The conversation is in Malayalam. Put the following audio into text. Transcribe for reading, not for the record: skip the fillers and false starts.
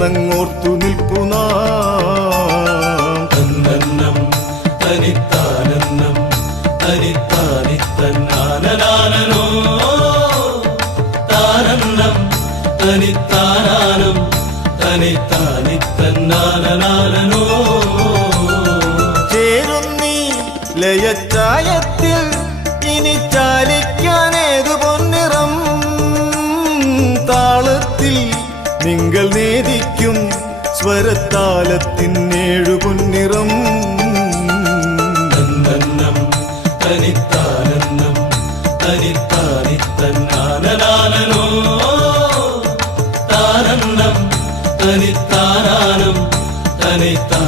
എന്നങ്ങോർത്തു നിൽക്കുന്ന തന്നന്നം തനിത്താനന്നം തനിത്താനിത്തന്നാനോ താനന്നം തനിത്താനാനം തനിത്താനിത്തന്നാനോ ചേരുന്നീ ലയച്ചായത്തിൽ ഇനി ചാലിക്കാനേതു പൊന്നിറം താളത്തിൽ നിങ്ങൾ നേദിക്കും സ്വരത്താലത്തിനേഴു പൊന്നിറം തന്നന്നം തനിത്താനന്നം തനിത്താനിത്തന്നാനോ താനന്നം തനിത്താനാനം തനിത്താ